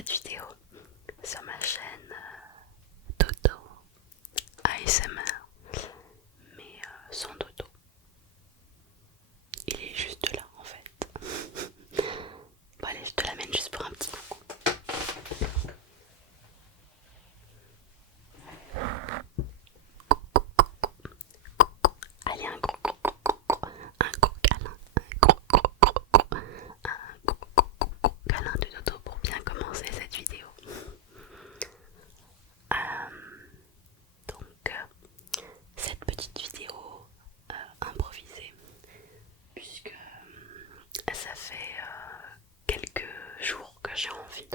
cette vidéo sur ma chaîne Dodo ASMR, mais sans Dodo. Il est juste là en fait. Bon allez, je te l'amène juste pour un petit coucou. Allez, un gros câlin, câlin de Dodo pour bien commencer cette vidéo. Cette petite vidéo improvisée, puisque ça fait quelques jours que j'ai envie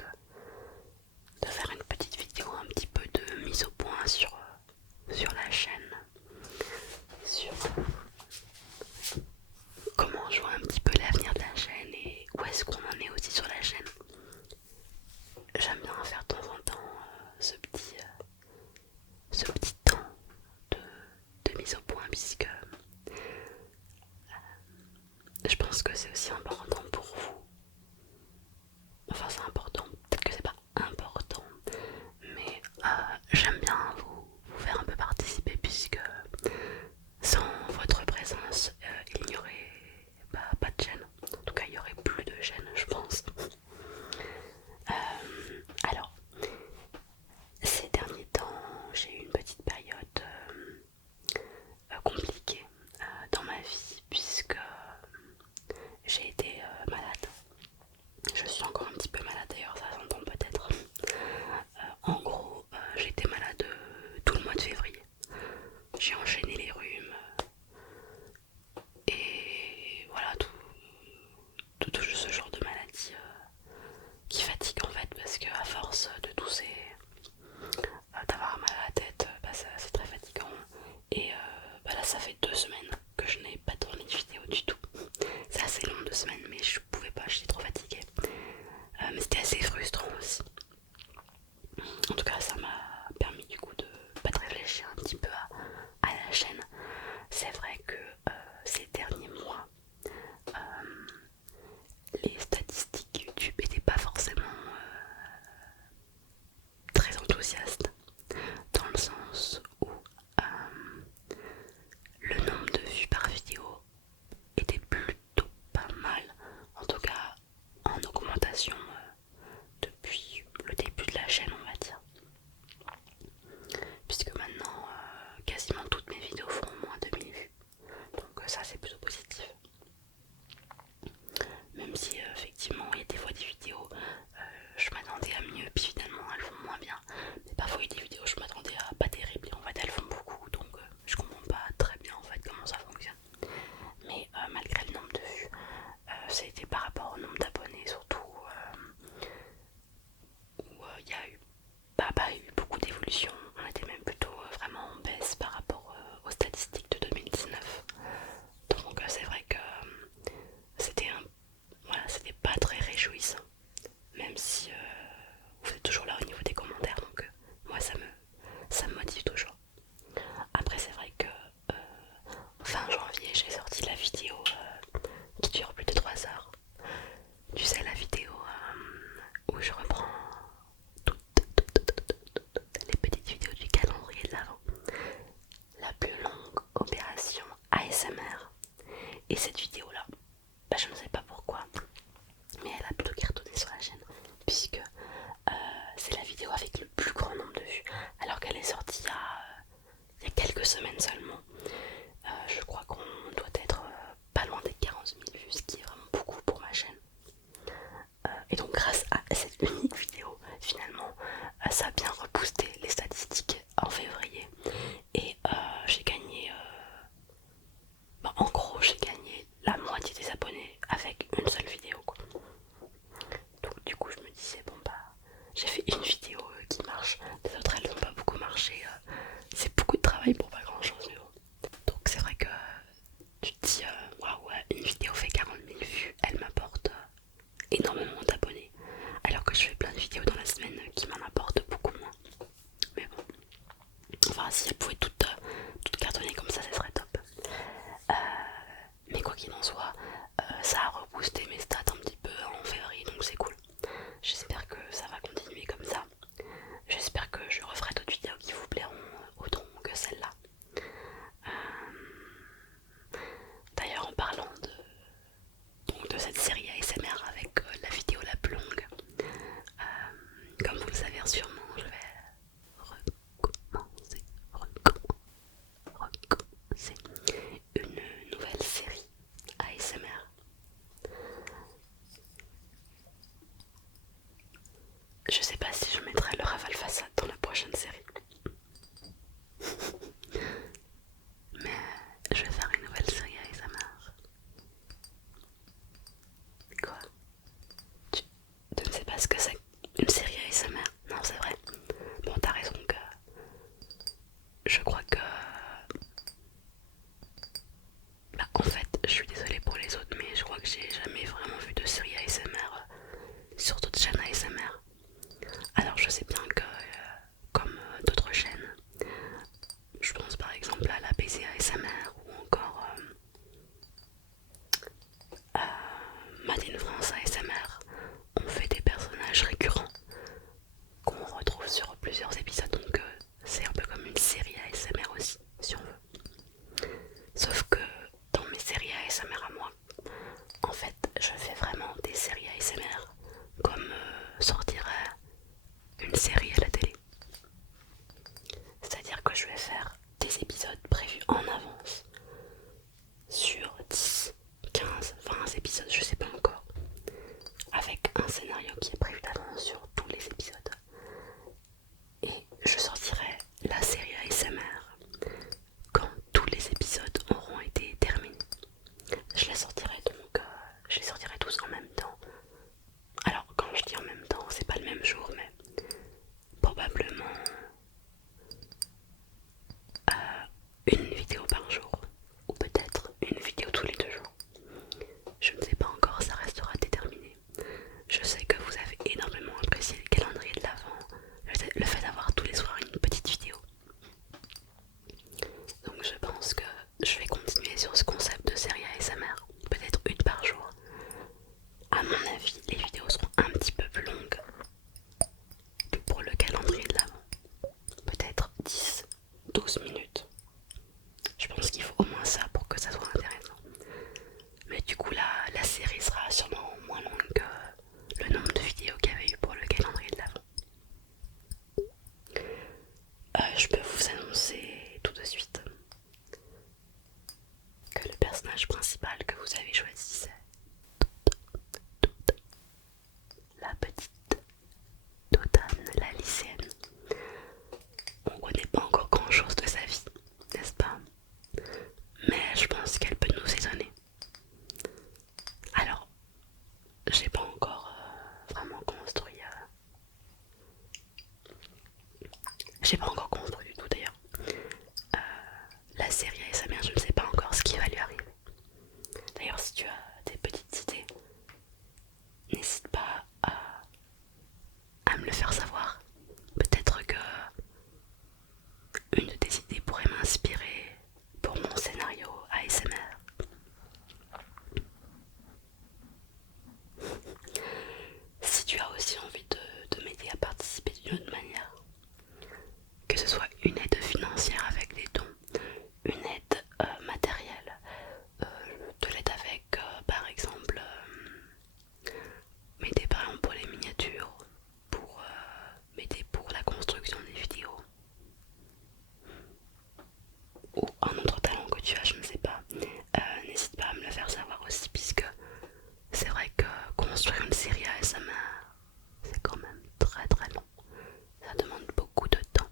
de faire une petite vidéo un petit peu de mise au point sur la chaîne, sur comment je vois un petit peu l'avenir de la chaîne et où est-ce qu'on en est aussi sur la chaîne. J'aime bien faire de temps en temps ce petit temps de mise au point, puisque je pense que c'est aussi important pour vous. Enfin, c'est important, peut-être que c'est pas important, mais j'aime bien vous faire un peu participer, puisque sans votre présence, il n'y aurait pas de chaîne. En tout cas, il y aurait plus de chaîne, je pense. Alors, ces derniers temps, j'ai eu une petite période compliquée dans ma vie, puisque j'ai été malade. Je suis encore un petit peu malade d'ailleurs, ça s'entend peut-être. En gros, j'ai été malade tout le mois de février. J'ai enchaîné les rhumes et voilà, tout ce genre de maladie qui fatigue en fait, parce que à force de tousser, d'avoir mal à la tête, c'est très fatigant. Et là ça fait 2 semaines que je n'ai pas tourné de vidéo du tout. C'est assez long, 2 semaines, mais je pouvais pas, j'étais trop fatiguée. Mais c'était assez frustrant aussi. En tout cas, ça m'a permis du coup de réfléchir un petit peu à la chaîne. C'est vrai que ces derniers mois, les statistiques YouTube n'étaient pas forcément très enthousiastes, dans le sens où le nombre de vues par vidéo était plutôt pas mal, en tout cas en augmentation depuis le début de la chaîne, on va dire. Puisque maintenant, quasiment toutes mes vidéos font au moins 2000 vues. Donc ça c'est plutôt positif. Même si effectivement il y a des fois des vidéos, je m'attendais à mieux, puis finalement elles font moins bien. Mais parfois il y a des vidéos, je m'attendais à pas terrible, et en fait elles font beaucoup. Donc je comprends pas très bien en fait comment ça fonctionne. Mais malgré le nombre de vues, ça a été par rapport au nombre d'abonnés surtout, où il y a eu pas eu beaucoup d'évolution. On était même plutôt vraiment en baisse par rapport aux statistiques de 2019. Donc c'est vrai que c'était pas très réjouissant. Même si vous êtes toujours là au niveau des commentaires, donc moi ça me motive toujours. Après c'est vrai que fin janvier j'ai sorti la vidéo qui dure plus de 3 heures. Tu sais, la vidéo où je reprends toutes les petites vidéos du calendrier de l'Avent. La plus longue opération ASMR. Et cette vidéo là, je ne sais pas pourquoi, mais elle a plutôt cartonné sur la chaîne, puisque c'est la vidéo avec le plus grand nombre de vues, alors qu'elle est sortie il y a quelques semaines seulement. Je crois qu'on doit être pas loin des 40 000 vues, ce qui est vraiment beaucoup pour ma chaîne. Et donc grâce à cette unique vidéo, finalement, ça a bien reboosté les statistiques en février. Et j'ai gagné, en gros j'ai gagné la moitié des abonnés avec une seule vidéo, quoi. Donc du coup je me disais bon j'ai fait une vidéo qui marche, les autres elles n'ont pas beaucoup marché, c'est beaucoup de travail pour pas grand chose, mais bon. Donc c'est vrai que tu te dis waouh, une vidéo fait 40 000 vues, elle m'apporte énormément d'abonnés, alors que je fais plein de vidéos dans la semaine qui m'en apportent beaucoup moins. Mais bon, enfin si elles pouvaient toutes cartonner comme ça serait top. Mais quoi qu'il en soit, ça a reboosté mes stats un petit peu en février, donc c'est cool. J'espère que ça va continuer sais pas si je mettrai le Rafale Façade dans la prochaine série. Mais je vais faire une nouvelle série ASMR. Quoi? Tu ne sais pas ce que c'est une série ASMR? Non, c'est vrai. Bon, t'as raison que... Je crois que... Bah, en fait, je suis désolée pour les autres, mais je crois que j'ai jamais vraiment vu de série ASMR sur d'autres chaînes ASMR. Alors je sais bien que, comme d'autres chaînes, je pense par exemple à la PC ASMR ou encore Made in France ASMR, on fait des personnages récurrents qu'on retrouve sur plusieurs épisodes, donc c'est un peu comme une série ASMR aussi, si on veut. Sauf que dans mes séries ASMR à moi, en fait, je fais vraiment des séries ASMR comme sortirait une série à la télé. C'est-à-dire que je vais faire des épisodes prévus en avance sur 10, 15, 20 épisodes, je sais pas encore, avec un scénario qui est prévu d'avance sur tous les épisodes. Et je sortirai la série ASMR quand tous les épisodes auront été terminés. Je les sortirai donc, je les sortirai tous en même temps. Alors quand je dis en même temps, c'est pas le même jour, mais probablement une vidéo par jour, ou peut-être une vidéo tous les 2 jours. Je ne sais pas encore, ça restera déterminé. Je sais que vous avez énormément apprécié le calendrier de l'Avent, le fait d'avoir tous les soirs une petite vidéo. Donc je pense que je vais continuer sur ce concept de série ASMR, peut-être une par jour. À mon avis, les vidéos seront un petit peu plus longues pour le calendrier de l'Avent. Peut-être 10, 12 minutes. Je pense qu'il faut au moins ça pour que ça soit intéressant. Mais du coup la série sera sûrement moins longue que le nombre de vidéos qu'il y avait eu pour le calendrier de l'Avent. Je peux vous annoncer tout de suite que le personnage principal que vous avez choisi, c'est la petite Dodane, la lycéenne. On connaît pas encore grand chose de sa vie, n'est-ce pas? Mais je pense qu'elle peut nous étonner. Alors, j'ai pas encore vraiment construit. J'ai pas encore construit du tout d'ailleurs. La série ASMR, je ne sais pas encore ce qui va lui arriver. D'ailleurs, si tu as des petites idées, n'hésite pas à me le faire savoir. Peut-être que une de tes idées pourrait m'inspirer pour mon scénario ASMR. Si tu as aussi envie de m'aider à participer d'une autre manière, que ce soit une aide financière avec des dons, une aide matérielle, de l'aide avec par exemple m'aider par exemple pour les miniatures, pour m'aider pour la construction des vidéos, ou un autre talent que tu as, je ne sais pas, n'hésite pas à me le faire savoir aussi, puisque c'est vrai que construire une série ASMR c'est quand même très très long, ça demande beaucoup de temps.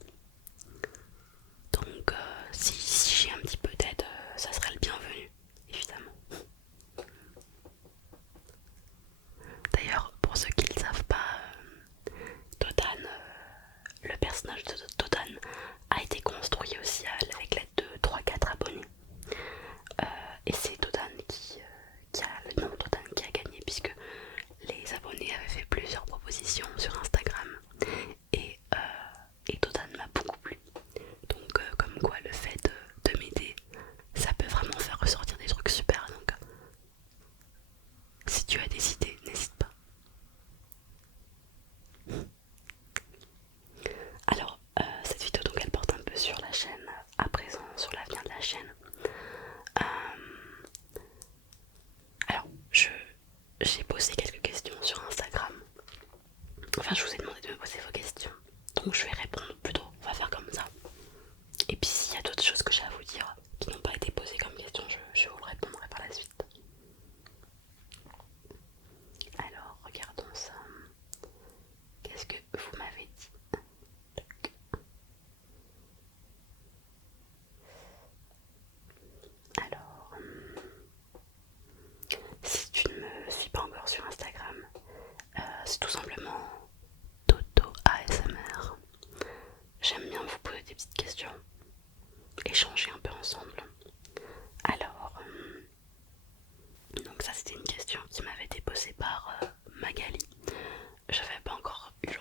Donc si j'ai un petit peu d'aide, ça serait le bienvenu, évidemment. D'ailleurs, pour ceux qui ne le savent pas, Dodane, le personnage de Dodane a été construit aussi avec l'aide de 3-4 abonnés. Et c'est Dodane qui a le nom de Dodane qui a gagné, puisque les abonnés avaient fait plusieurs propositions sur Instagram et Dodane m'a beaucoup plu. Donc comme quoi le fait de m'aider, ça peut vraiment faire ressortir des trucs super. Donc si tu as des idées, n'hésite pas. Alors cette vidéo donc elle porte un peu sur la chaîne, à présent sur l'avenir de la chaîne. Alors j'ai posé quelques questions sur Instagram. Enfin je vous ai demandé de me poser vos questions, donc je vais répondre plutôt, on va faire comme ça. Et puis s'il y a d'autres choses que j'ai à vous dire qui n'ont pas été posées comme questions, je vous le répondrai par la suite. Alors regardons ça. Qu'est-ce que vous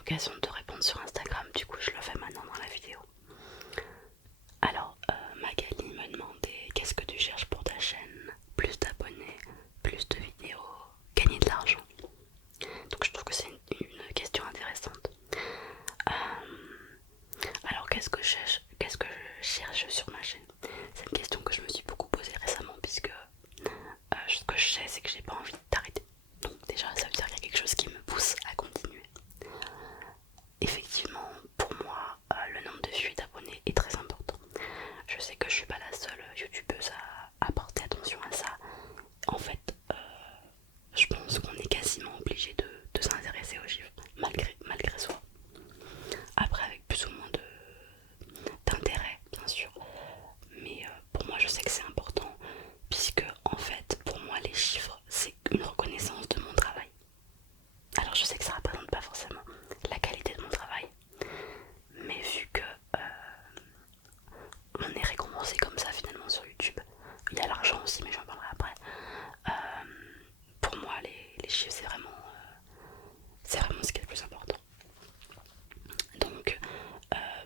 l'occasion de te répondre sur Instagram, du coup je le fais maintenant dans la vidéo. Alors, Magali me demandait qu'est-ce que tu cherches pour ta chaîne? Plus d'abonnés, plus de vidéos, gagner de l'argent. Donc je trouve que c'est une question intéressante. Alors qu'est-ce que je cherche sur ma chaîne? C'est une question que je me suis beaucoup posée récemment puisque ce que je sais c'est que j'ai pas envie d'arrêter. Donc déjà ça veut dire qu'il y a quelque chose qui me pousse à continuer. Effectivement pour moi le nombre de vues et d'abonnés est très important. Je sais que je suis pas la seule youtubeuse à porter attention à ça. En fait je pense qu'on est quasiment obligé de s'intéresser aux chiffres malgré soi. Après avec plus ou moins d'intérêt bien sûr. Mais pour moi je sais que c'est important puisque en fait pour moi les chiffres c'est une reconnaissance de mon travail. Alors je sais que ça représente pas forcément la qualité de mon travail, mais vu que on est récompensé comme ça finalement sur YouTube, il y a l'argent aussi mais j'en parlerai après. Pour moi les chiffres c'est vraiment ce qui est le plus important. Donc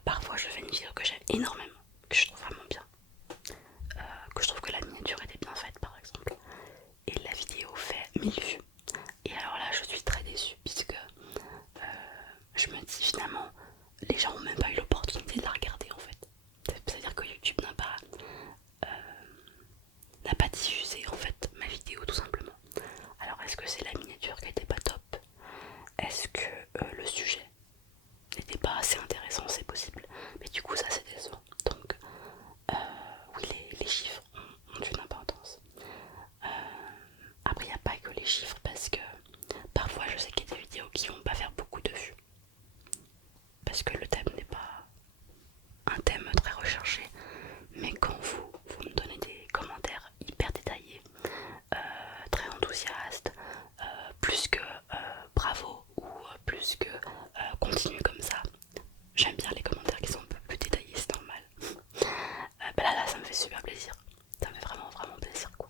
parfois je fais une vidéo que j'aime énormément, que je trouve vraiment bien, que je trouve que la miniature était bien faite par exemple, et la vidéo fait 1000 vues. Et alors là je suis très déçue puisque je me dis finalement les gens ont même pas eu l'opportunité de la regarder en fait. C'est-à-dire que YouTube n'a pas diffusé en fait ma vidéo tout simplement. Alors est-ce que c'est la miniature qui était pas top? Est-ce que le sujet n'était pas assez intéressant? C'est possible. Mais du coup ça c'est décevant. Donc oui les chiffres ont une importance. Après il n'y a pas que les chiffres parce que parfois je sais qu'il y a des vidéos qui vont pas faire beaucoup de vues. Parce que le thème n'est pas un thème très recherché. Mais quand vous me donnez des commentaires hyper détaillés, très enthousiastes, plus que bravo ou plus que continue comme ça, j'aime bien les commentaires qui sont un peu plus détaillés, c'est normal. Bah là ça me fait super plaisir, ça me fait vraiment plaisir quoi.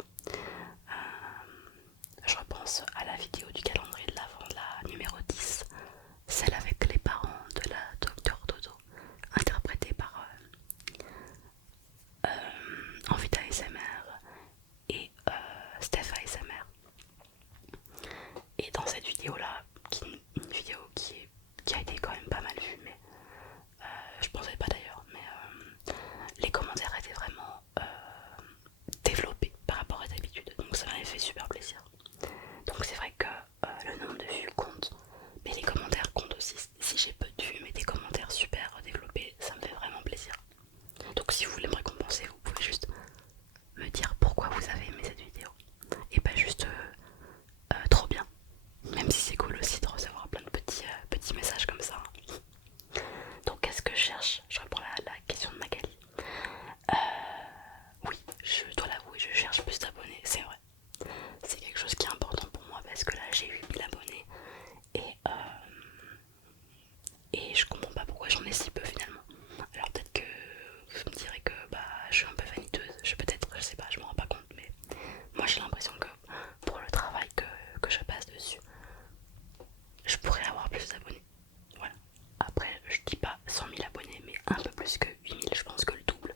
Je repense à la vidéo du calendrier de l'Avent, la numéro 10, celle avec les parents de la docteur Dodo, interprétée par Envita ASMR et Steph ASMR. Et dans cette vidéo là, une vidéo qui a été quand même pas mal vue, mais je pensais pas d'ailleurs, mais les commentaires étaient vraiment développés par rapport à d'habitude, donc ça m'avait fait super plaisir. Donc c'est vrai que le nombre de vues compte, mais les commentaires comptent aussi. Si j'ai peu de vues mais des commentaires super développés, ça me fait vraiment plaisir. Donc si vous voulez me récompenser, vous pouvez juste me dire pourquoi vous avez aimé cette vidéo. Et pas juste trop bien. Même si c'est cool aussi de recevoir plein de petits messages comme ça. Donc qu'est-ce que je cherche? Je reprends la question de Magali. Oui, je dois l'avouer, je cherche plus d'abonnés, c'est vrai. C'est quelque chose qui est important pour moi parce que là j'ai 8000 abonnés et je comprends pas pourquoi j'en ai si peu finalement. Alors peut-être que vous me direz que bah, je suis un peu vaniteuse, je sais pas, je me rends pas compte, mais moi j'ai l'impression que pour le travail que je passe dessus, je pourrais avoir plus d'abonnés. Voilà. Après, je dis pas 100 000 abonnés, mais un peu plus que 8000, je pense que le double,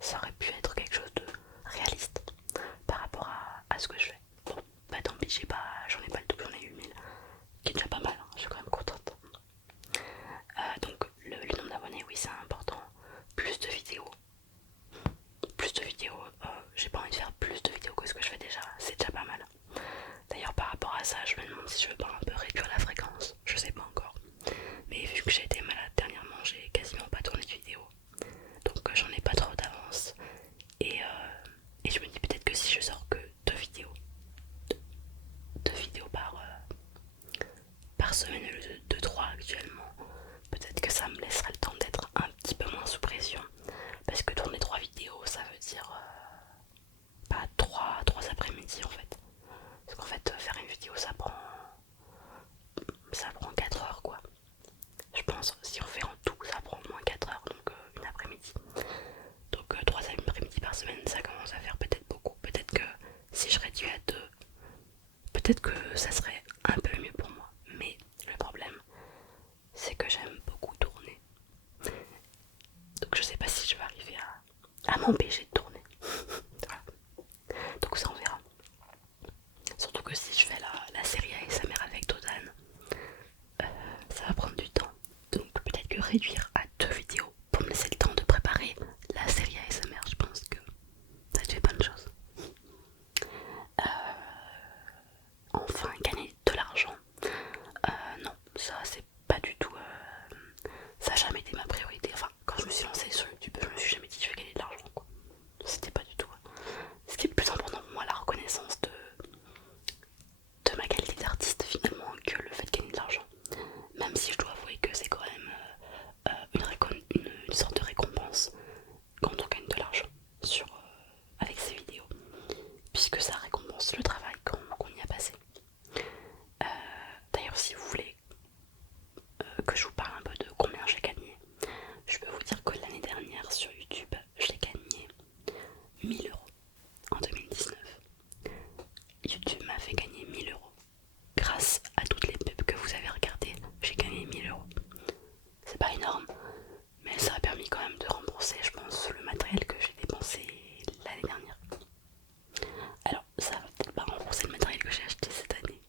ça aurait pu être quelque chose de réaliste par rapport à ce que je fais. Bon, bah tant pis, j'en ai pas le double, j'en ai 8000, qui est déjà pas mal, hein, je suis quand même contente. Donc le nombre d'abonnés, oui, c'est important. Plus de vidéos. Plus de vidéos, j'ai pas envie de faire plus de vidéos que ce que je fais déjà, c'est déjà pas mal. D'ailleurs, par rapport à ça, je me demande si je veux pas un peu réduire la fréquence, je sais pas encore. Mais vu que j'ai été malade dernièrement, j'ai quasiment pas tourné de vidéos. Donc j'en ai pas trop d'avance. Et je me dis peut-être que si je sors que deux vidéos par semaine au lieu de 3 actuellement, peut-être que ça me laissera le temps d'être un petit peu moins sous pression. Parce que tourner 3 vidéos, ça veut dire pas 3 après-midi en fait. Parce qu'en fait, faire une vidéo ça prend 4 heures quoi. Je pense si on fait en tout, ça prend au moins 4 heures, donc une après-midi. Donc 3 après-midi par semaine, ça commence à faire peut-être beaucoup. Peut-être que si je réduis à 2, peut-être que ça serait un peu mieux pour moi. Mais le problème, c'est à m'empêcher de tourner. Voilà. Donc ça on verra. Surtout que si je fais la série ASMR avec Dodan, ça va prendre du temps. Donc peut-être que réduire à 2 vidéos pour me laisser le temps de préparer la série ASMR, je pense que ça te fait bonne chose. Enfin, gagner de l'argent. Non, ça c'est pas du tout. Ça a jamais été ma priorité. Enfin, quand je me suis lancée sur YouTube, je me suis jamais dit que je vais gagner de l'argent, quoi. C'était pas du tout. Ce qui est plus important pour moi, la reconnaissance de ma qualité d'artiste finalement, que le fait de gagner de l'argent. Même si je dois avouer que c'est quand même une sorte de récompense quand on gagne de l'argent avec ces vidéos, puisque ça récompense le travail qu'on y a passé. D'ailleurs, si vous voulez que je vous parle un peu de combien j'ai gagné, je peux vous dire que l'année dernière sur YouTube, j'ai gagné 1000 euros en 2019. YouTube m'a fait gagner 1000 euros. Grâce à toutes les pubs que vous avez regardées, j'ai gagné 1000 euros. C'est pas énorme, mais ça a permis quand même de rembourser, je pense, le matériel que j'ai dépensé l'année dernière. Alors, ça va peut-être pas rembourser le matériel que j'ai acheté cette année,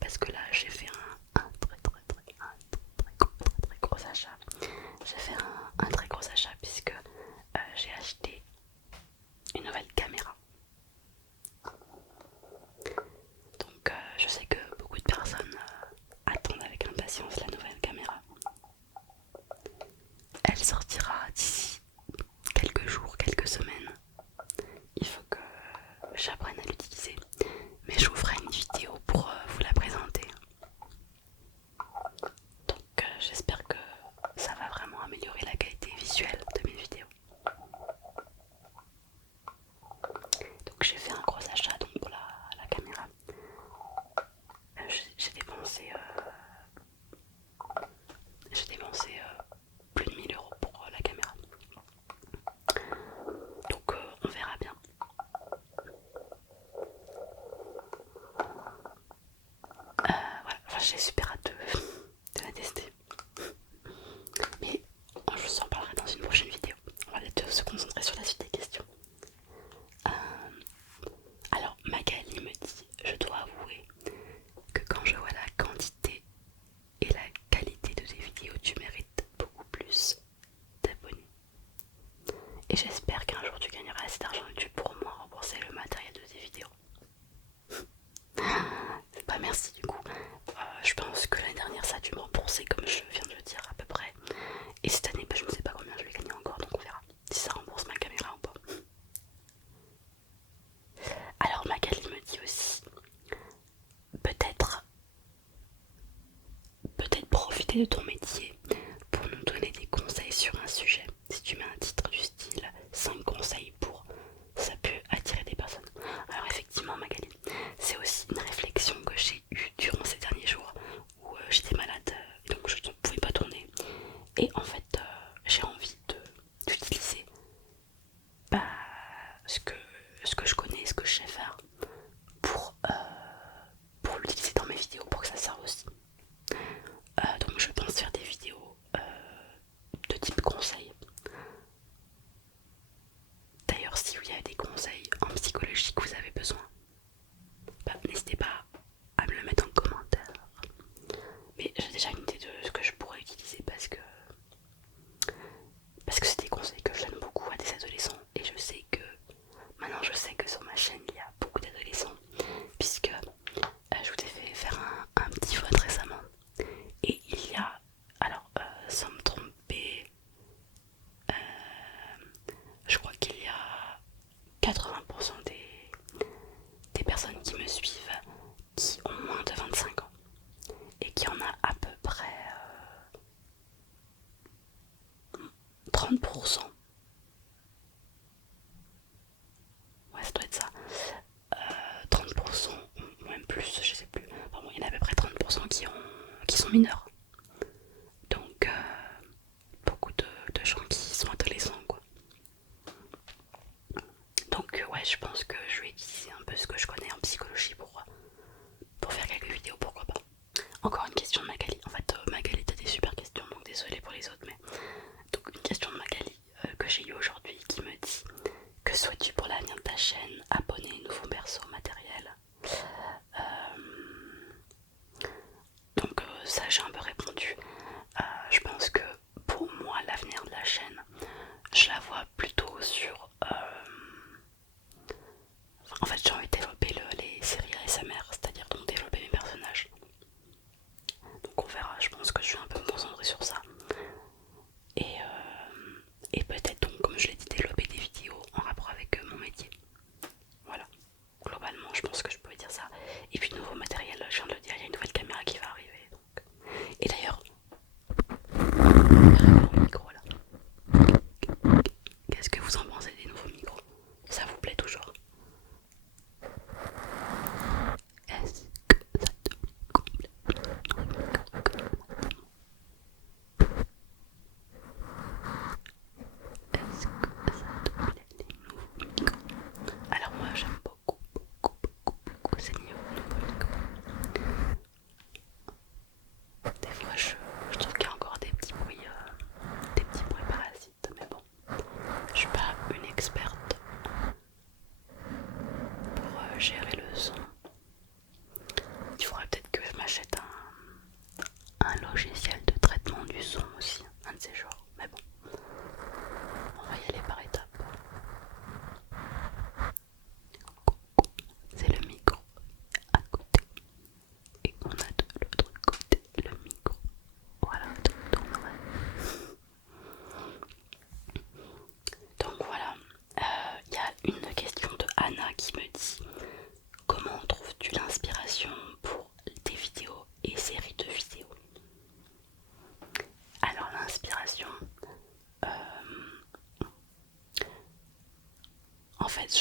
parce que là, j'ai fait un très gros achat. J'ai fait un très gros achat puisque j'ai acheté une nouvelle caméra. Donc je sais que beaucoup de personnes attendent avec impatience la nouvelle caméra. Elle sortira d'ici quelques jours, quelques semaines. Il faut que j'apprenne à l'utiliser. Mais je vous ferai une vidéo pour vous la présenter. Donc j'espère que ça va vraiment améliorer la qualité visuelle de mes vidéos. Donc j'ai fait un gros achat donc, pour la caméra. J'ai dépensé plus de 1000 euros pour la caméra. Donc on verra bien. Voilà, enfin, j'ai super hâte de la tester. Mais je vous en parlerai dans une prochaine vidéo. On va peut-être se concentrer sur la suite des questions. Alors Magali me dit, je dois avouer que quand je vois la quantité et la qualité de tes vidéos, tu mérites beaucoup plus d'abonnés. Et j'espère qu'un jour tu gagneras assez d'argent YouTube pour moi rembourser le matériel de tes vidéos. Bah merci du coup. Je pense que l'année dernière ça a dû me rembourser comme je viens de le dire à peu près. Et cette année bah, je ne sais pas combien je vais gagner encore, donc on verra si ça rembourse ma caméra ou pas. Alors Magali me dit aussi peut-être profiter de ton métier pour nous donner des conseils sur un sujet. Si tu mets un titre du style 5 conseils pour, ça peut attirer des personnes. Alors effectivement Magali, c'est aussi une réflexion que j'ai eue durant ces derniers jours où j'étais malade et donc je ne pouvais pas tourner. Et en fait j'ai envie d'utiliser bah, ce que je connais, ce que je sais faire pour l'utiliser dans mes vidéos pour que ça serve aussi. Donc je pense faire des vidéos de type conseil. D'ailleurs si il y a des conseils en psychologie que vous avez besoin, bah, n'hésitez pas à me le mettre en commentaire. Mais j'ai déjà une idée de ce que je pourrais utiliser parce que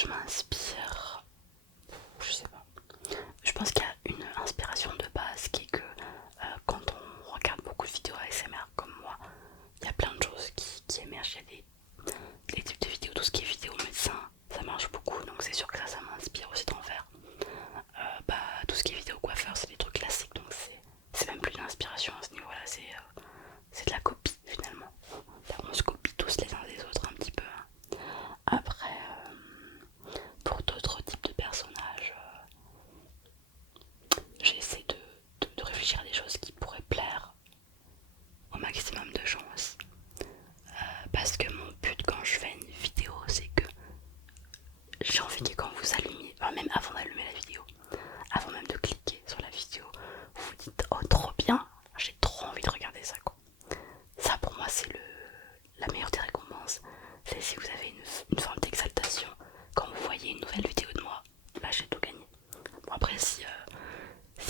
je m'inspire, je sais pas. Je pense qu'il y a une inspiration de base qui est que quand on regarde beaucoup de vidéos ASMR comme moi, il y a plein de choses qui émergent. Il y a des types de vidéos, tout ce qui est vidéo médecin, ça marche beaucoup, donc c'est sûr que ça m'inspire aussi d'en faire. Tout ce qui est vidéo coiffeur, c'est des trucs classiques, donc c'est même plus de l'inspiration à ce niveau-là, c'est de la copie finalement. On se copie tous les uns des autres un petit peu. Après, pour d'autres types de personnages, j'essaie de réfléchir à des choses qui pourraient plaire au maximum de gens aussi. Parce que mon but quand je fais une vidéo, c'est que j'ai envie que quand vous allumez, enfin même avant d'allumer la vidéo, avant même de cliquer sur la vidéo, vous vous dites oh trop bien, j'ai trop envie de regarder ça quoi. Ça pour moi c'est la meilleure des récompenses. C'est si vous avez une forme d'exaltation quand vous voyez une nouvelle vidéo de moi, là j'ai tout gagné. Bon après si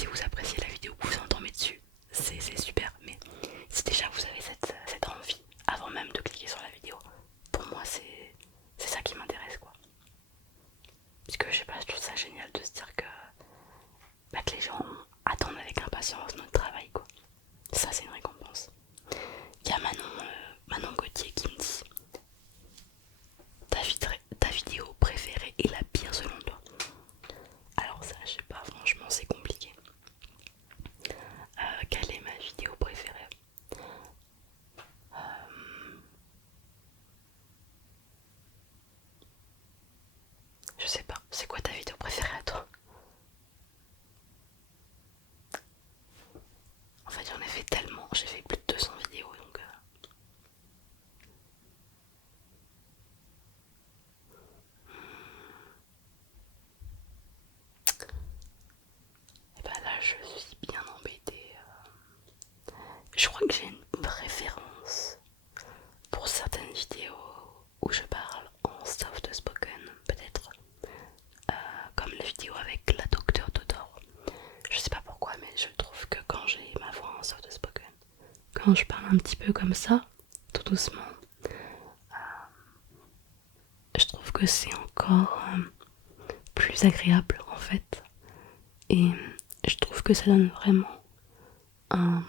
vous appréciez la vidéo, que vous en tombez dessus, c'est super. Mais si déjà vous avez cette envie avant même de cliquer sur la vidéo, pour moi c'est ça qui m'intéresse quoi. Puisque je sais pas, je trouve ça génial de se dire que les gens attendent avec impatience notre travail quoi. Ça c'est une récompense. Il y a Manon Gauthier qui me dit ta vidéo préférée est la pire selon toi. Alors ça je sais pas, franchement c'est compliqué. Quelle est ma vidéo préférée? Je sais pas, c'est quoi ta vidéo préférée à toi? En fait j'en ai fait tellement, j'ai fait plus de 200 vidéos donc et bah là je suis bien embêtée. Je crois que j'ai une préférence pour certaines vidéos où je parle en soft spoken, peut-être comme la vidéo avec la docteure Todor. Je sais pas pourquoi, mais je trouve que quand j'ai ma voix en soft spoken, quand je parle un petit peu comme ça, tout doucement, je trouve que c'est encore plus agréable en fait. Et je trouve que ça donne vraiment un,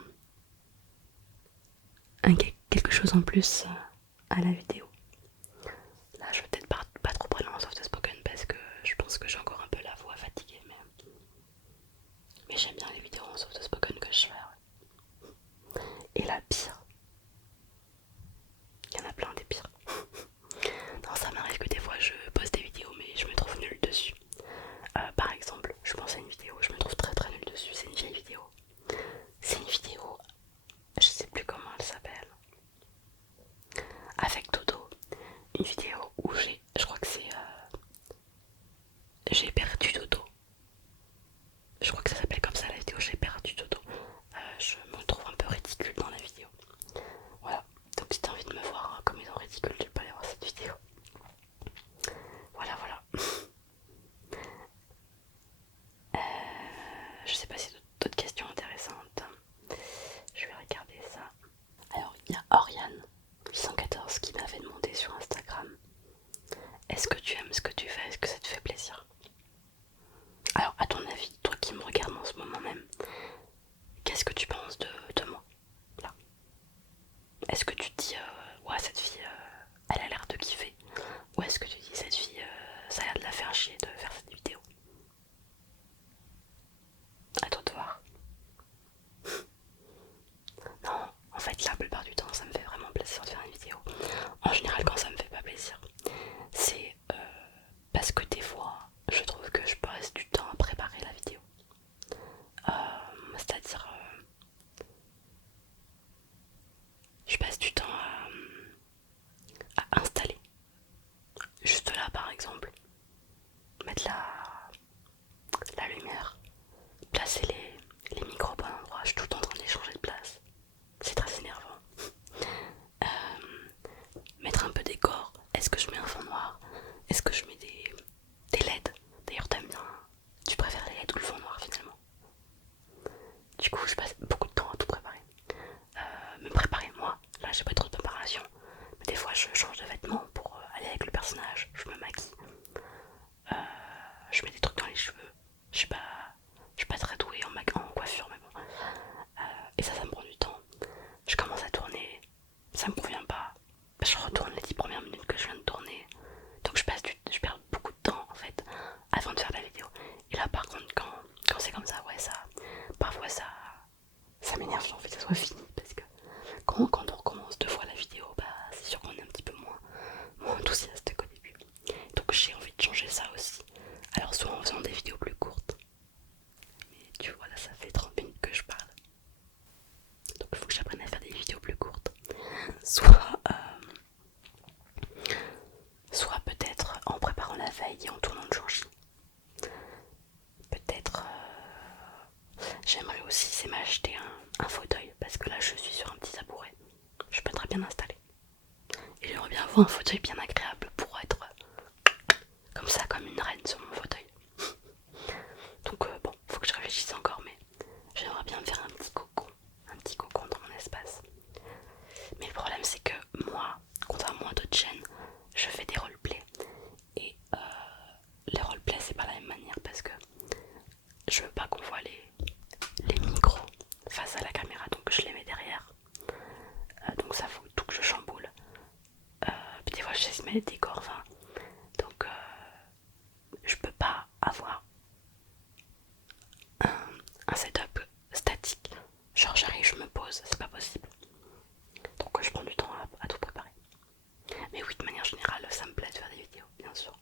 quelque chose en plus à la vidéo. Là, je vais peut-être pas trop parler en soft spoken parce que je pense que j'ai encore un peu la voix fatiguée, mais j'aime bien les vidéos en soft spoken que je fais. Ouais. Et la pire, il y en a plein des pires. Non, ça m'arrive que des fois je poste des vidéos, mais je me trouve nulle dessus. Par exemple, je pense à une vidéo, je me trouve très très nulle dessus. C'est une vieille vidéo. C'est une vidéo, je sais plus comment elle s'appelle. Avec Dodo. Une vidéo où je crois que c'est j'ai perdu Dodo. Je crois que ça s'appelle comme ça la vidéo, j'ai perdu Dodo. Je me trouve un peu ridicule dans la vidéo. Voilà, donc si t'as envie de me voir comme ils sont ridicules, tu peux aller voir cette vidéo. Voilà, voilà. Je sais pas si d'autres questions intéressantes. Je vais regarder ça. Alors, il y a Oriane814 qui m'avait demandé sur Instagram: est-ce que tu aimes ce que tu fais? Est-ce que ça te fait plaisir? Alors, à ton avis, toi qui me regardes en ce moment même, qu'est-ce que tu penses de moi là? Est-ce que tu te dis ouais, cette fille elle a l'air de kiffer? Ou est-ce que tu dis cette fille ça a l'air de la faire chier de faire cette vidéo? À toi de voir. Non, en fait la plupart du temps ça me fait vraiment plaisir de faire une vidéo. En général quand ça me fait pas plaisir, c'est parce que des fois je trouve que je passe du temps à préparer la vidéo. C'est-à-dire je passe du temps à installer. Juste là par exemple, mettre la lumière, placer les micros au bon endroit, je suis tout le temps en train d'échanger de place. C'est très énervant. Mettre un peu des corps. Est-ce que je mets un fond noir? Est-ce que je mets des LED? D'ailleurs t'aimes bien, tu préfères les LED ou le fond noir finalement? Du coup je passe beaucoup de temps à tout préparer. Me préparer moi, là j'ai pas trop de préparation. Mais des fois je change de vêtements pour aller avec le personnage, je me maquille. soit peut-être en préparant la veille et en tournant le jour J. Peut-être j'aimerais aussi c'est m'acheter un fauteuil parce que là je suis sur un petit tabouret. Je peux très bien installer. Et j'aimerais bien avoir un fauteuil bien agréable pour être comme ça, comme une reine sur mon fauteuil. Donc bon, faut que je réfléchisse encore, mais j'aimerais bien me faire un petit cocon dans mon espace. Mais le problème c'est que moi, contrairement à d'autres chaînes, je fais des roleplays. Et les roleplays c'est pas la même manière parce que je veux pas qu'on voit les micros face à la caméra, donc je les mets derrière. Donc ça faut tout que je chamboule. Puis des fois je sais mettre des décors, enfin, donc je peux pas avoir un setup statique. Genre j'arrive, je me pose, c'est pas possible. Donc je prends du temps à tout préparer. Mais oui, de manière générale, ça me plaît de faire des vidéos, bien sûr.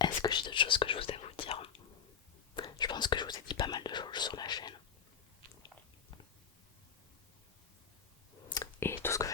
Est-ce que j'ai d'autres choses que je vous ai à vous dire? Je pense que je vous ai dit pas mal de choses sur la chaîne. Et tout ce que